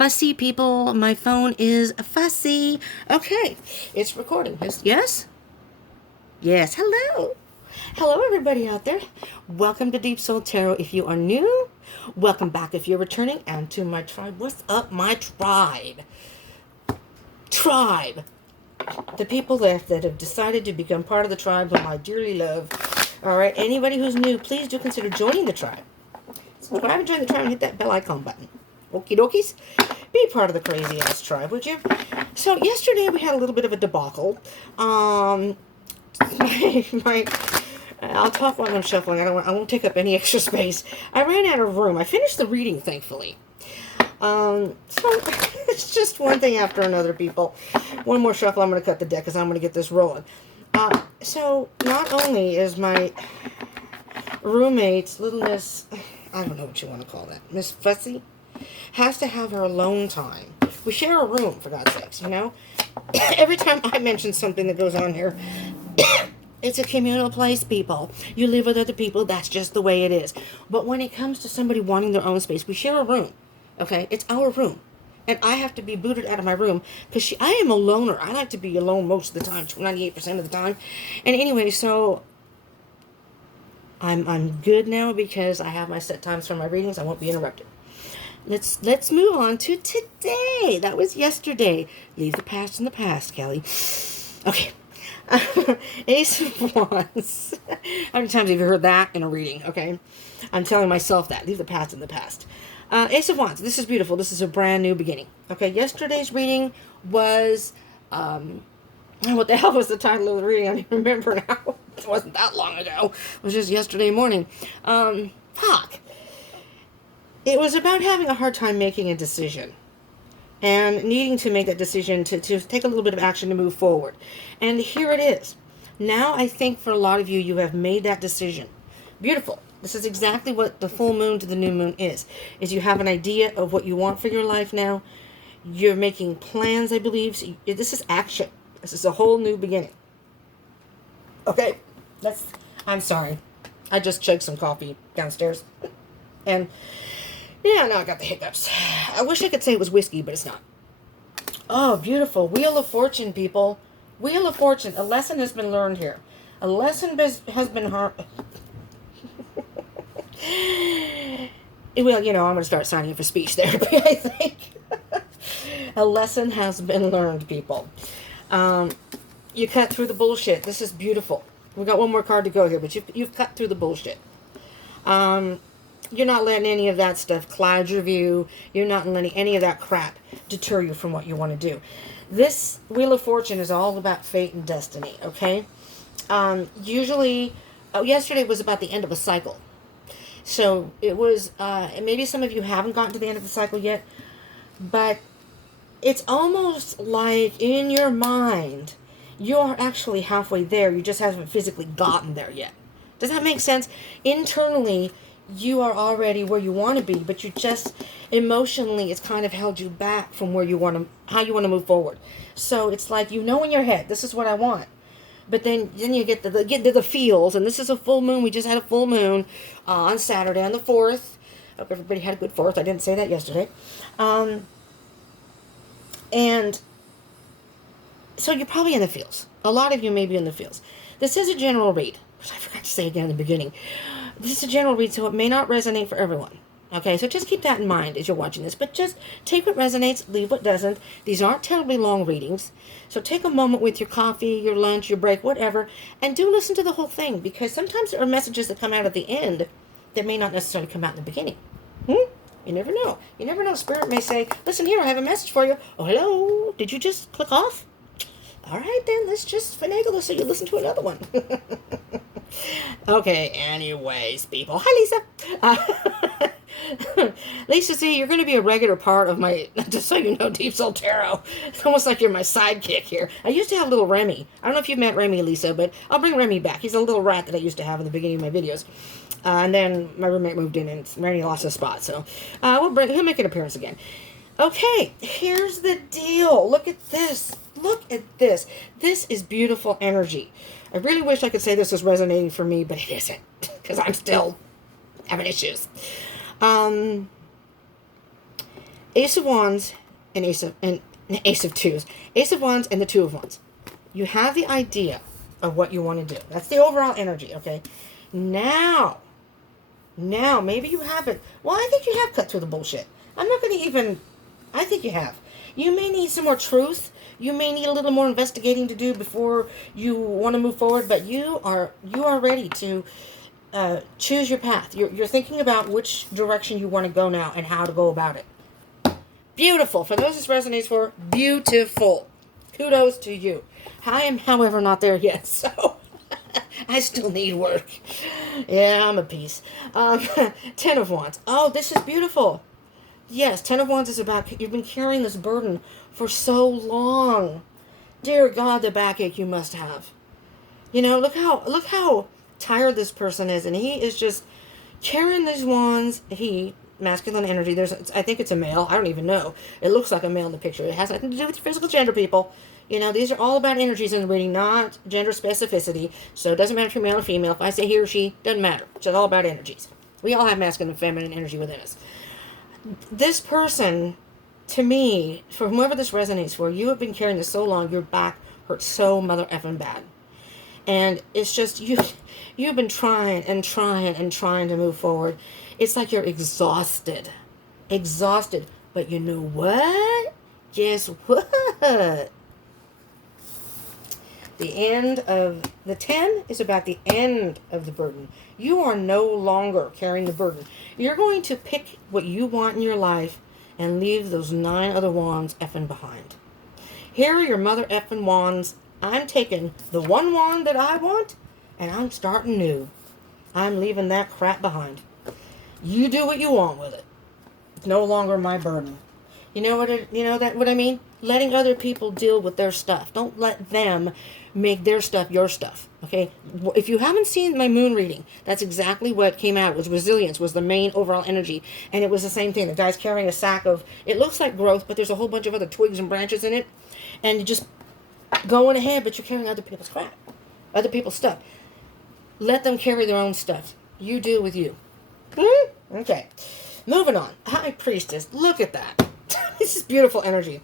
Fussy people, my phone is fussy. Okay, it's recording. Yes? Yes, hello. Hello, everybody out there. Welcome to Deep Soul Tarot. If you are new, welcome back if you're returning, and to my tribe. What's up, my tribe? Tribe. The people that have decided to become part of the tribe whom I dearly love. All right, anybody who's new, please do consider joining the tribe. Subscribe and join the tribe and hit that bell icon button. Okie dokies. Be part of the crazy ass tribe, would you? So yesterday we had a little bit of a debacle. I'll talk while I'm shuffling. I won't take up any extra space. I ran out of room. I finished the reading, thankfully. So it's just one thing after another, people. One more shuffle, I'm going to cut the deck because I'm going to get this rolling. So not only is my roommate's little Miss, I don't know what you want to call that, Miss Fussy, has to have her alone time. We share a room, for God's sakes, you know? Every time I mention something that goes on here, it's a communal place, people. You live with other people, that's just the way it is. But when it comes to somebody wanting their own space, we share a room, okay? It's our room. And I have to be booted out of my room because I am a loner. I like to be alone most of the time, 98% of the time. And anyway, so I'm good now because I have my set times for my readings. I won't be interrupted. Let's move on to today. That was yesterday. Leave the past in the past, Kelly. Okay. Ace of Wands. How many times have you heard that in a reading? Okay. I'm telling myself that. Leave the past in the past. Ace of Wands. This is beautiful. This is a brand new beginning. Okay. Yesterday's reading was, what the hell was the title of the reading? I don't even remember now. It wasn't that long ago. It was just yesterday morning. Fuck. It was about having a hard time making a decision and needing to make that decision to take a little bit of action to move forward. And here it is. Now I think for a lot of you, you have made that decision. Beautiful. This is exactly what the full moon to the new moon is you have an idea of what you want for your life now. You're making plans, I believe. So this is action. This is a whole new beginning. Okay. I'm sorry. I just chugged some coffee downstairs. And yeah, now I got the hiccups. I wish I could say it was whiskey, but it's not. Oh, beautiful. Wheel of Fortune, people. Wheel of Fortune. A lesson has been learned here. A lesson has been learned. Well, you know, I'm going to start signing up for speech therapy, I think. A lesson has been learned, people. You cut through the bullshit. This is beautiful. We got one more card to go here, but you've cut through the bullshit. You're not letting any of that stuff cloud your view. You're not letting any of that crap deter you from what you want to do. This Wheel of Fortune is all about fate and destiny, okay? Usually, yesterday was about the end of a cycle. So it was, maybe some of you haven't gotten to the end of the cycle yet, but it's almost like in your mind, you're actually halfway there. You just haven't physically gotten there yet. Does that make sense? Internally, you are already where you want to be, but you just emotionally, it's kind of held you back from where how you want to move forward. So it's like, you know in your head, this is what I want. But then you get to the feels, and this is a full moon. We just had a full moon on Saturday, on the 4th. Hope everybody had a good 4th. I didn't say that yesterday. And so you're probably in the feels. A lot of you may be in the feels. This is a general read, which I forgot to say again in the beginning. This is a general read, so it may not resonate for everyone. Okay, so just keep that in mind as you're watching this. But just take what resonates, leave what doesn't. These aren't terribly long readings. So take a moment with your coffee, your lunch, your break, whatever, and do listen to the whole thing. Because sometimes there are messages that come out at the end that may not necessarily come out in the beginning. You never know. You never know. Spirit may say, listen here, I have a message for you. Oh, hello. Did you just click off? All right, then. Let's just finagle this so you listen to another one. Okay, anyways, people. Hi, Lisa. Lisa, see, you're going to be a regular part of my, just so you know, Deep Soul Tarot. It's almost like you're my sidekick here. I used to have little Remy. I don't know if you've met Remy, Lisa, but I'll bring Remy back. He's a little rat that I used to have in the beginning of my videos. And then my roommate moved in and Remy lost his spot. So he'll make an appearance again. Okay, here's the deal. Look at this. Look at this. This is beautiful energy. I really wish I could say this is resonating for me, but it isn't, because I'm still having issues. Ace of Wands and Ace of Twos. Ace of Wands and the Two of Wands. You have the idea of what you want to do. That's the overall energy, okay? Now, maybe you haven't. Well, I think you have cut through the bullshit. I'm not going to even. I think you have. You may need some more truth. You may need a little more investigating to do before you want to move forward. But you are ready to choose your path. You're thinking about which direction you want to go now and how to go about it. Beautiful. For those this resonates for, beautiful. Kudos to you. I am, however, not there yet, so I still need work. Yeah, I'm a piece. Ten of Wands. Oh, this is beautiful. Yes, Ten of Wands is about, you've been carrying this burden for so long. Dear God, the backache you must have. You know, look how tired this person is, and he is just carrying these wands. Masculine energy. I think it's a male. I don't even know. It looks like a male in the picture. It has nothing to do with your physical gender, people. You know, these are all about energies in the reading, not gender specificity. So it doesn't matter if you're male or female. If I say he or she, doesn't matter. It's all about energies. We all have masculine and feminine energy within us. This person, to me, for whoever this resonates for, you have been carrying this so long, your back hurts so mother effing bad. And it's just, you've been trying to move forward. It's like you're exhausted. But you know what? Guess what? The end of the 10 is about the end of the burden. You are no longer carrying the burden. You're going to pick what you want in your life and leave those 9 other wands effing behind. Here are your mother effing wands. I'm taking the one wand that I want and I'm starting new. I'm leaving that crap behind. You do what you want with it. It's no longer my burden. You know what I mean? Letting other people deal with their stuff. Don't let them make their stuff your stuff. Okay? If you haven't seen my moon reading, that's exactly what came out. It was resilience was the main overall energy. And it was the same thing. The guy's carrying a sack of, it looks like growth, but there's a whole bunch of other twigs and branches in it. And you just going ahead, but you're carrying other people's crap. Other people's stuff. Let them carry their own stuff. You deal with you. Okay. Moving on. High Priestess. Look at that. This is beautiful energy.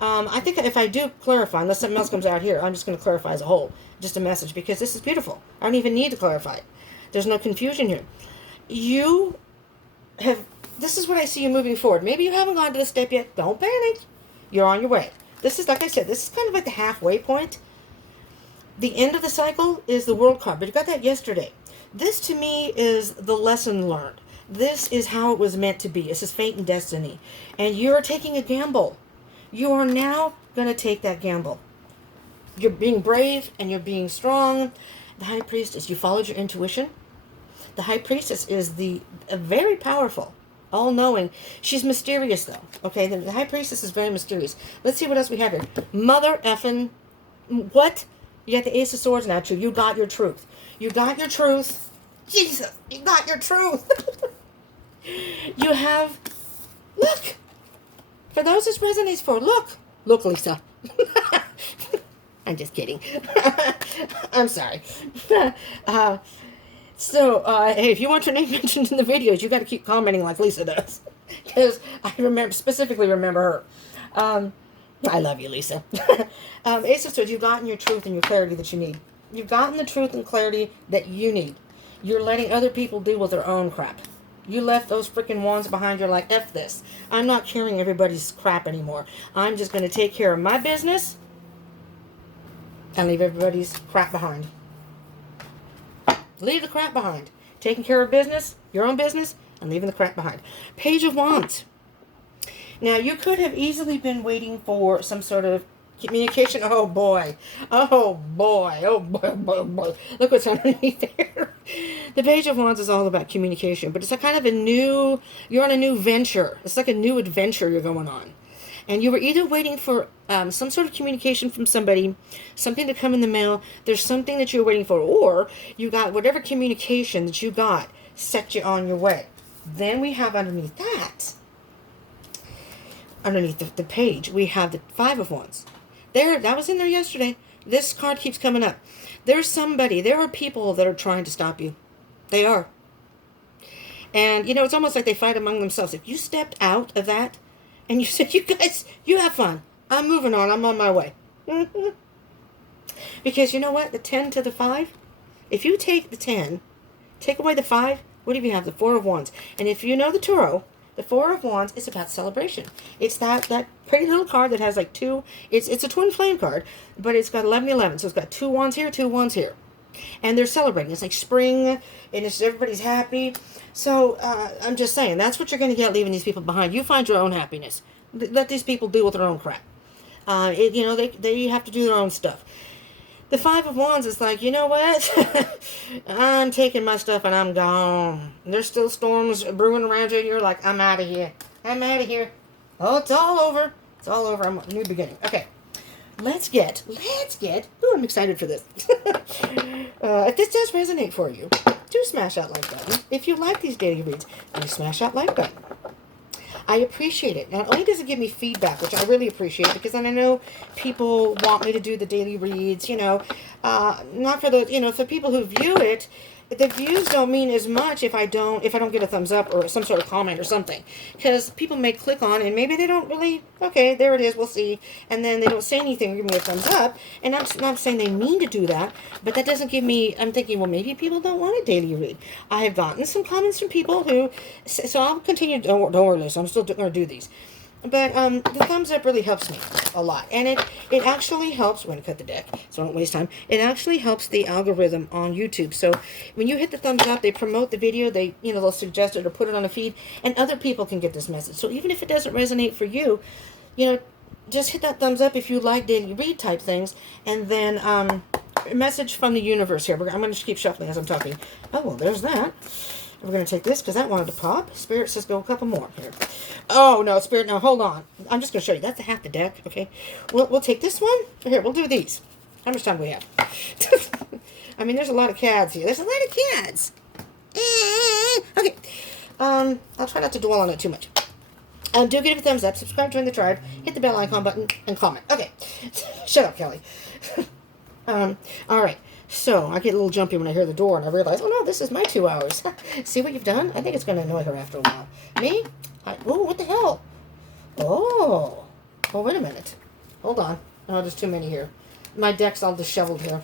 I think if I do clarify, unless something else comes out here, I'm just going to clarify as a whole. Just a message, because this is beautiful. I don't even need to clarify it. There's no confusion here. This is what I see you moving forward. Maybe you haven't gone to this step yet. Don't panic. You're on your way. This is, like I said, this is kind of like the halfway point. The end of the cycle is the World card, but you got that yesterday. This, to me, is the lesson learned. This is how it was meant to be. This is fate and destiny. And you're taking a gamble. You are now going to take that gamble. You're being brave and you're being strong. The High Priestess, you followed your intuition. The High Priestess is very powerful, all-knowing. She's mysterious, though. Okay, the High Priestess is very mysterious. Let's see what else we have here. Mother effing... What? You got the Ace of Swords now, too. You got your truth. You got your truth. Jesus, you got your truth. You have... Look. For those this resonates for, look. Look, Lisa. I'm just kidding. I'm sorry. So, hey, if you want your name mentioned in the videos, you got to keep commenting like Lisa does. Because I specifically remember her. I love you, Lisa. Ace of Swords, you've gotten your truth and your clarity that you need. You've gotten the truth and clarity that you need. You're letting other people deal with their own crap. You left those freaking wands behind. You're like, F this. I'm not carrying everybody's crap anymore. I'm just going to take care of my business and leave everybody's crap behind. Leave the crap behind. Taking care of business, your own business, and leaving the crap behind. Page of Wands. Now, you could have easily been waiting for some sort of communication. Oh, boy. Oh, boy. Oh, boy, oh, boy, oh, boy. Look what's underneath there. The Page of Wands is all about communication, but it's a kind of you're on a new venture. It's like a new adventure you're going on. And you were either waiting for some sort of communication from somebody, something to come in the mail, there's something that you're waiting for, or you got whatever communication that you got set you on your way. Then we have underneath that, underneath the page, we have the Five of Wands. That was in there yesterday. This card keeps coming up. There are people that are trying to stop you. They are. And, it's almost like they fight among themselves. If you stepped out of that, And you said, you guys, you have fun. I'm moving on. I'm on my way. Because you know what? The 10 to the 5, if you take the 10, take away the 5, what do you have? The 4 of Wands. And if you know the Tarot, the 4 of Wands is about celebration. It's that pretty little card that has like two, it's a twin flame card, but it's got 11, 11. So it's got 2 wands here, 2 wands here. And they're celebrating. It's like spring, and it's everybody's happy. So I'm just saying, that's what you're going to get leaving these people behind. You find your own happiness. Let these people deal with their own crap. They have to do their own stuff. The 5 of Wands is like, you know what? I'm taking my stuff and I'm gone. There's still storms brewing around you and you're like, I'm out of here. I'm out of here. Oh, it's all over. It's all over. I'm a new beginning. Okay. Let's get, ooh, I'm excited for this. If this does resonate for you, do smash that like button. If you like these daily reads, do smash that like button. I appreciate it. Not only does it give me feedback, which I really appreciate, because then I know people want me to do the daily reads, not for the, for people who view it, the views don't mean as much if I don't get a thumbs up or some sort of comment or something. Because people may click on and maybe they don't really, okay, there it is, we'll see. And then they don't say anything, give me a thumbs up. And I'm not saying they mean to do that, but that doesn't give me, I'm thinking, well, maybe people don't want a daily read. I have gotten some comments from people who, so I'll continue, don't worry, Liz, I'm still going to do these. But the thumbs up really helps me a lot. And it actually helps, when I cut the deck, so I don't waste time, it actually helps the algorithm on YouTube. So when you hit the thumbs up, they promote the video, they'll suggest it or put it on a feed, and other people can get this message. So even if it doesn't resonate for you, just hit that thumbs up if you like daily read type things, and then a message from the universe here. I'm going to just keep shuffling as I'm talking. Oh, well, there's that. We're going to take this because that wanted to pop. Spirit says go a couple more here. Oh, no, Spirit, no, hold on. I'm just going to show you. That's half the deck, okay? We'll take this one. Here, we'll do these. How much time do we have? I mean, there's a lot of cads here. There's a lot of cads. Okay. I'll try not to dwell on it too much. Do give it a thumbs up. Subscribe, join the tribe. Hit the bell icon button and comment. Okay. Shut up, Kelly. All right. So, I get a little jumpy when I hear the door, and I realize, oh no, this is my 2 hours. See what you've done? I think it's going to annoy her after a while. Me? Oh, what the hell? Oh, wait a minute. Hold on. Oh, there's too many here. My deck's all disheveled here.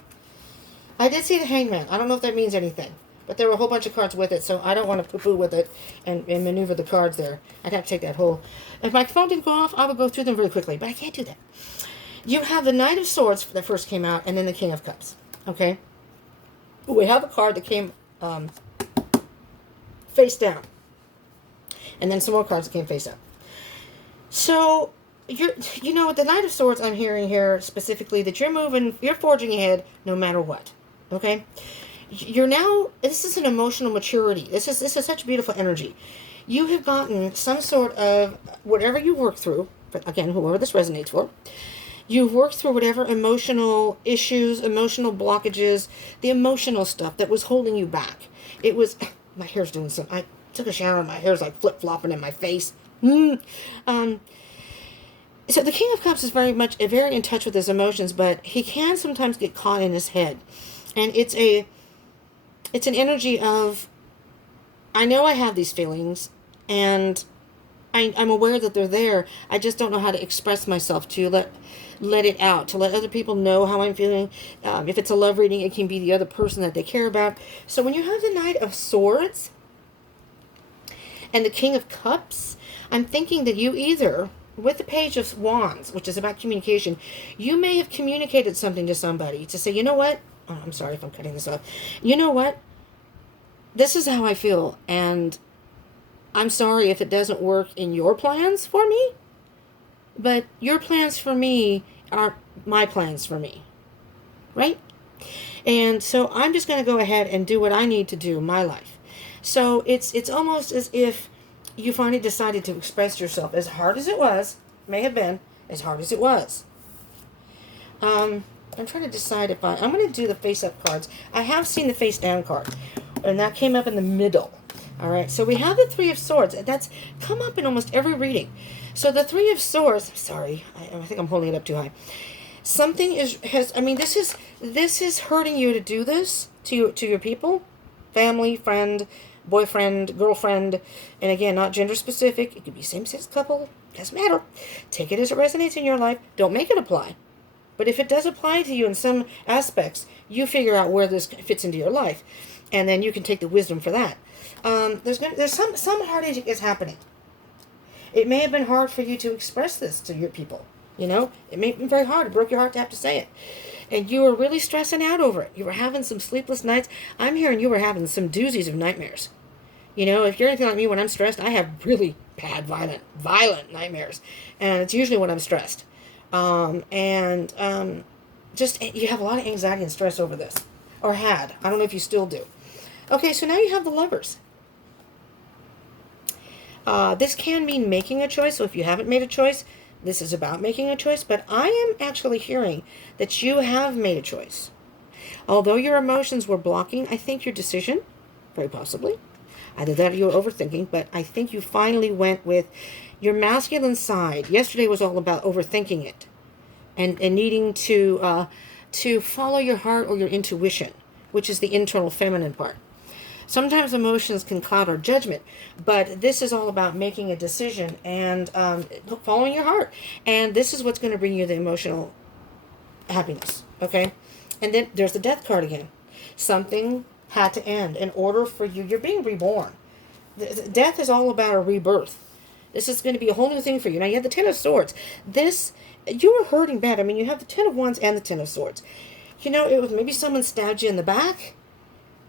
I did see the Hangman. I don't know if that means anything, but there were a whole bunch of cards with it, so I don't want to poo-poo with it and maneuver the cards there. I'd have to take that whole... If my phone didn't go off, I would go through them really quickly, but I can't do that. You have the Knight of Swords that first came out, and then the King of Cups. Okay, we have a card that came face down, and then some more cards that came face up. So with the Knight of Swords, I'm hearing here specifically that you're forging ahead no matter what. Okay, this is an emotional maturity. This is such beautiful energy. You have gotten some sort of whatever you work through. Again, whoever this resonates for. You've worked through whatever emotional issues, emotional blockages, the emotional stuff that was holding you back. It was, my hair's doing something. I took a shower and my hair's like flip-flopping in my face. So the King of Cups is very in touch with his emotions, but he can sometimes get caught in his head. And it's an energy of, I know I have these feelings, and I'm aware that they're there. I just don't know how to express myself to let it out, to let other people know how I'm feeling. If it's a love reading, it can be the other person that they care about. So when you have the Knight of Swords and the King of Cups, I'm thinking that you either, with the Page of Wands, which is about communication, you may have communicated something to somebody to say, you know what? Oh, I'm sorry if I'm cutting this off. You know what? This is how I feel, and I'm sorry if it doesn't work in your plans for me, but your plans for me aren't my plans for me, right? And so I'm just going to go ahead and do what I need to do in my life. So it's almost as if you finally decided to express yourself, as hard as it was, may have been, as hard as it was. I'm trying to decide if I'm going to do the face-up cards. I have seen the face-down card, and that came up in the middle. All right, so we have the Three of Swords. That's come up in almost every reading. So the Three of Swords, sorry, I think I'm holding it up too high. Something this is hurting you to do this to your people, family, friend, boyfriend, girlfriend, and again, not gender specific. It could be same-sex couple, Doesn't matter. Take it as it resonates in your life. Don't make it apply. But if it does apply to you in some aspects, you figure out where this fits into your life, and then you can take the wisdom for that. There's some heartache is happening. It may have been hard for you to express this to your people. You know, it may have been very hard. It broke your heart to have to say it. And you were really stressing out over it. You were having some sleepless nights. I'm hearing you were having some doozies of nightmares. You know, if you're anything like me, when I'm stressed, I have really bad, violent nightmares. And it's usually when I'm stressed. Just, you have a lot of anxiety and stress over this. Or had. I don't know if you still do. Okay, so now you have the Lovers. This can mean making a choice. So if you haven't made a choice, this is about making a choice. But I am actually hearing that you have made a choice. Although your emotions were blocking, I think, your decision, very possibly. Either that or you were overthinking, but I think you finally went with your masculine side. Yesterday was all about overthinking it and needing to follow your heart or your intuition, which is the internal feminine part. Sometimes emotions can cloud our judgment, but this is all about making a decision and following your heart. And this is what's going to bring you the emotional happiness, okay? And then there's the Death card again. Something had to end in order for you. You're being reborn. Death is all about a rebirth. This is going to be a whole new thing for you. Now, you have the Ten of Swords. You were hurting bad. I mean, you have the Ten of Wands and the Ten of Swords. You know, it was maybe someone stabbed you in the back.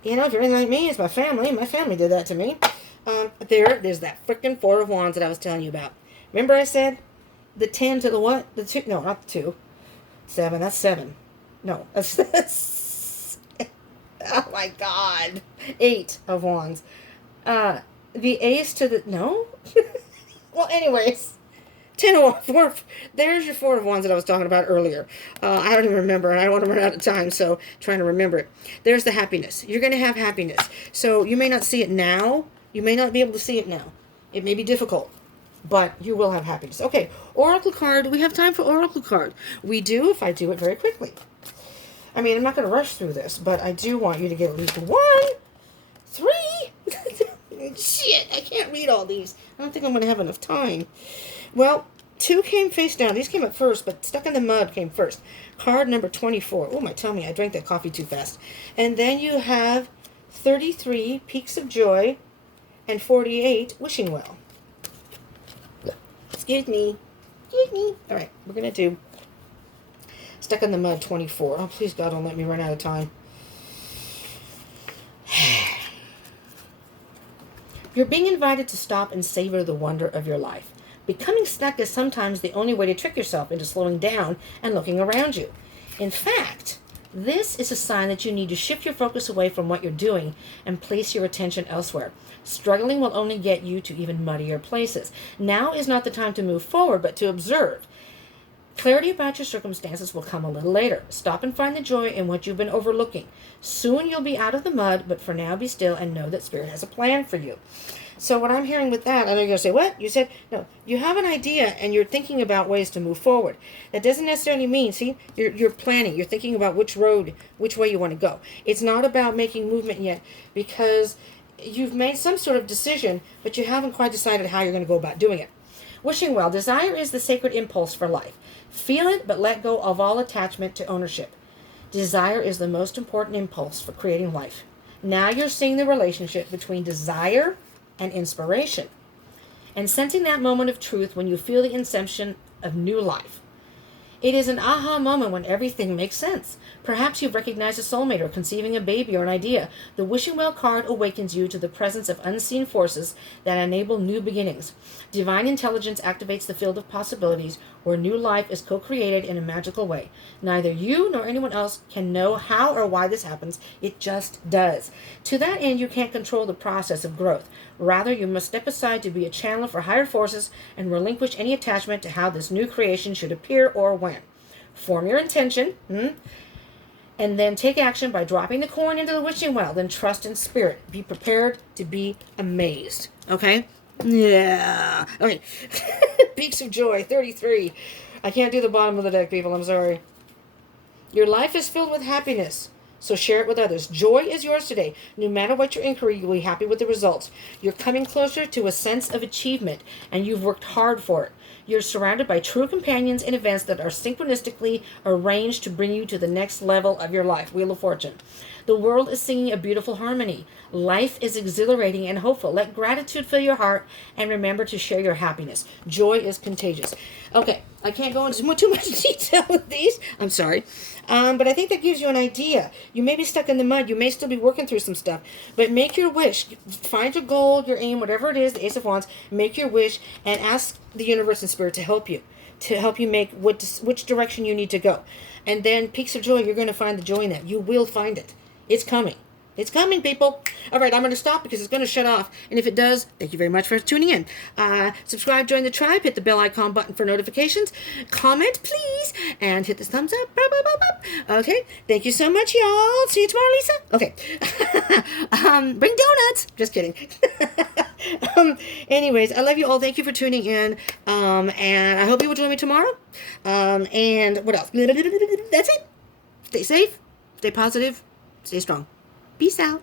You know, if you're anything like me, it's my family. My family did that to me. There's that freaking Four of Wands that I was telling you about. Remember I said the 10 to the what? The 2. No, not the 2. 7. That's 7. No, that's oh my God. 8 of Wands. The Ace to the... No? Well, anyways. 10 of 4. There's your 4 of Wands that I was talking about earlier. I don't even remember, and I don't want to run out of time, so trying to remember it. There's the happiness. You're going to have happiness. So you may not see it now. You may not be able to see it now. It may be difficult, but you will have happiness. Okay, Oracle card. We have time for Oracle card. We do if I do it very quickly. I mean, I'm not going to rush through this, but I do want you to get at least 1, 3. Shit, I can't read all these. I don't think I'm going to have enough time. Well, 2 came face down. These came up first, but Stuck in the Mud came first. Card number 24. Oh, my tummy. I drank that coffee too fast. And then you have 33, Peaks of Joy, and 48, Wishing Well. Excuse me. Excuse me. All right, we're going to do Stuck in the Mud 24. Oh, please, God, don't let me run out of time. You're being invited to stop and savor the wonder of your life. Becoming stuck is sometimes the only way to trick yourself into slowing down and looking around you. In fact, this is a sign that you need to shift your focus away from what you're doing and place your attention elsewhere. Struggling will only get you to even muddier places. Now is not the time to move forward, but to observe. Clarity about your circumstances will come a little later. Stop and find the joy in what you've been overlooking. Soon you'll be out of the mud, but for now be still and know that Spirit has a plan for you. So what I'm hearing with that, I know you're going to say, what? You said, no, you have an idea and you're thinking about ways to move forward. That doesn't necessarily mean, see, you're planning. You're thinking about which way you want to go. It's not about making movement yet because you've made some sort of decision, but you haven't quite decided how you're going to go about doing it. Wishing well. Desire is the sacred impulse for life. Feel it, but let go of all attachment to ownership. Desire is the most important impulse for creating life. Now you're seeing the relationship between desire and inspiration, and sensing that moment of truth when you feel the inception of new life. It is an aha moment when everything makes sense. Perhaps you've recognized a soulmate or conceiving a baby or an idea. The Wishing Well card awakens you to the presence of unseen forces that enable new beginnings. Divine intelligence activates the field of possibilities where new life is co-created in a magical way. Neither you nor anyone else can know how or why this happens. It just does. To that end, you can't control the process of growth. Rather, you must step aside to be a channel for higher forces and relinquish any attachment to how this new creation should appear or when. Form your intention, and then take action by dropping the coin into the wishing well. Then trust in Spirit. Be prepared to be amazed. Okay? Yeah. Okay. Peaks of Joy, 33. I can't do the bottom of the deck, people. I'm sorry. Your life is filled with happiness. So share it with others. Joy is yours today. No matter what your inquiry, you'll be happy with the results. You're coming closer to a sense of achievement, and you've worked hard for it. You're surrounded by true companions and events that are synchronistically arranged to bring you to the next level of your life. Wheel of Fortune. The world is singing a beautiful harmony. Life is exhilarating and hopeful. Let gratitude fill your heart, and remember to share your happiness. Joy is contagious. Okay, I can't go into too much detail with these. I'm sorry. But I think that gives you an idea. You may be stuck in the mud. You may still be working through some stuff. But make your wish. Find your goal, your aim, whatever it is, the Ace of Wands. Make your wish and ask the universe and spirit to help you. To help you make which direction you need to go. And then peaks of joy, you're going to find the joy in that. You will find it. It's coming. It's coming, people. All right, I'm going to stop because it's going to shut off. And if it does, thank you very much for tuning in. Subscribe, join the tribe, hit the bell icon button for notifications. Comment, please, and hit the thumbs up. Okay, thank you so much, y'all. See you tomorrow, Lisa. Okay. Bring donuts. Just kidding. Anyways, I love you all. Thank you for tuning in. And I hope you will join me tomorrow. And what else? That's it. Stay safe. Stay positive. Stay strong. Peace out.